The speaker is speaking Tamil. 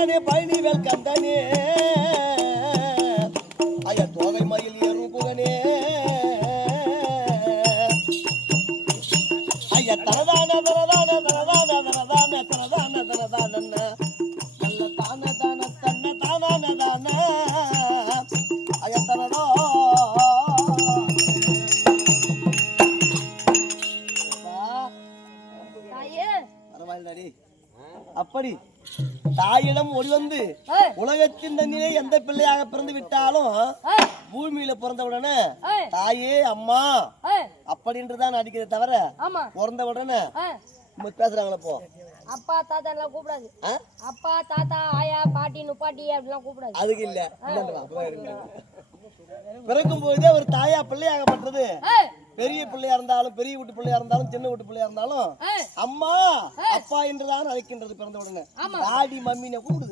கந்தானே பழனிவேல் கந்தானே ஐயா தோகை மயில் ஏறும் குகனே ஐயா தரதான தரதான தரதான தரதான தரதான தரதான நல்ல தான தான தன்ன தான தான ஐயா தரதோ அப்படி தாயிடம் ஒளி வந்து உலகத்தின் தண்ணிலே எந்த பிள்ளையாக பிறந்து விட்டாலும் பூமியில பிறந்த உடனே தாயே அம்மா அப்படின்றதான் அடிக்கிறத தவிர பிறந்த உடனே பேசுறாங்களா போ அப்பா தாத்தா எல்லாம் கூப்பிடாது. அப்பா தாத்தா ஆயா பாட்டி நுப்பாட்டி அப்படிலாம் கூப்பிடாது. அதுக்கு இல்ல பிறக்கும் போதே ஒரு தாயா பிள்ளையாகப்பட்டது பெரிய பிள்ளையா இருந்தாலும் பெரிய வீட்டு பிள்ளையா இருந்தாலும் சின்ன வீட்டு பிள்ளையா இருந்தாலும் அம்மா அப்பா என்றுதான் அழைக்கின்றது பிறந்த உடனே டாடி மம்மின்னு கூப்பிடுது.